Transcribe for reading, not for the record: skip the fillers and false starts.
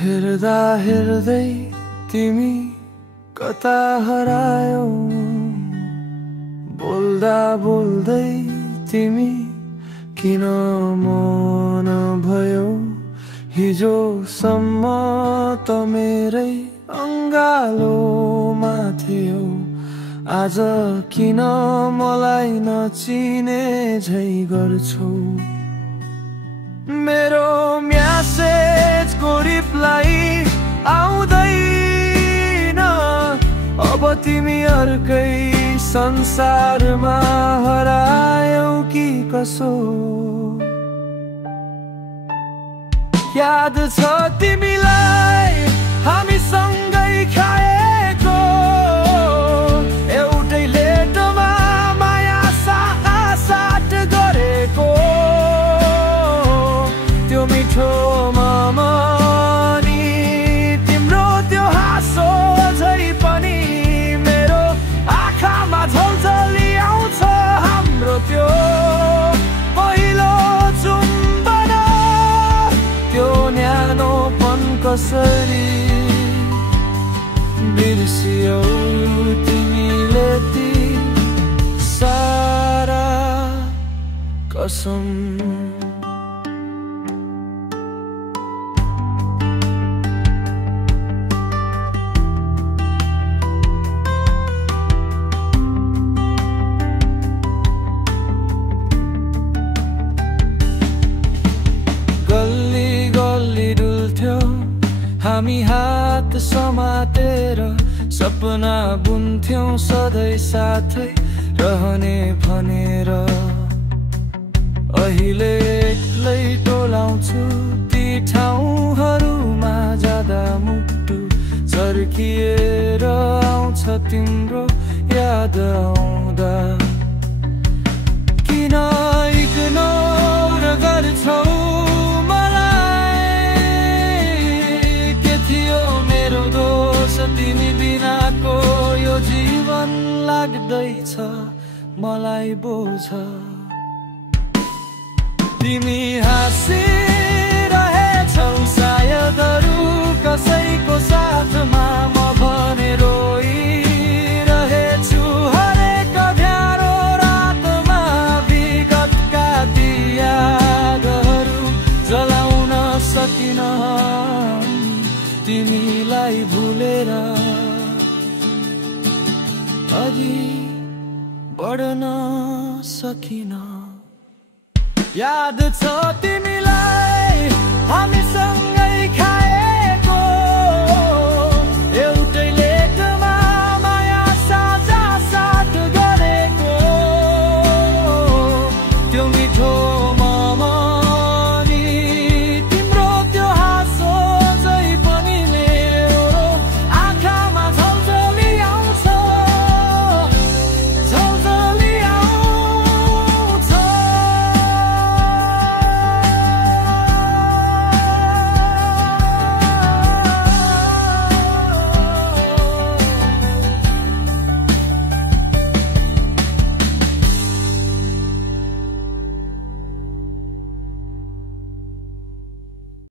हेर्दा हेर्दै तिमी कता हरायौ, बोल्दा बोल्दै तिमी किन मौन भयौ। हिजोसम्म त मेरै अङ्गालोमा थियौ, आज किन मलाई नचिने झै गर्छौ। मेरो म्यासेजको रिप्लाई आउँदैन, अब तिमी अर्कै संसारमा हरायौ कि कसो। याद छ तिमीलाई हामी सँगै खाएको, एउटै लेटोमा माया साट गरेको। त्यो मिठो ममनी तिम्रो त्यो हाँसो झै पनि मेरो आँखामा झलझली आउँछ। हाम्रो त्यो पहिलो चुम्बन, त्यो न्यानोपन कसरी बिर्सियौ तिमीले ती सारा कसम। गल्ली गल्ली डुल्थ्यो हामी हात समातेर, सपना बुन्थ्यौं सधैँ साथै रहने भनेर। अहिले एक्लै टोलाउँछु ती ठाउँहरूमा जाँदा, मुटु चर्किएर आउँछ तिम्रो याद आउँदा। किन इग्नोर गर्छौ तिमी बिनाको यो जीवन लाग्दैछ मलाई बोझ। तिमी हाँसिरहेछौ सायद अरू कसैको साथमा, म भने रोइरहेछु हरेक अँध्यारो रातमा। विगतका ती यादहरू जलाउन सकिन तिमीलाई भुलेर, अघि बढ्न सकिन। याद छ तिमीलाई हामी सँगै खाएको, एउटै लेटमा माया साट गरेको। त्यो मिठो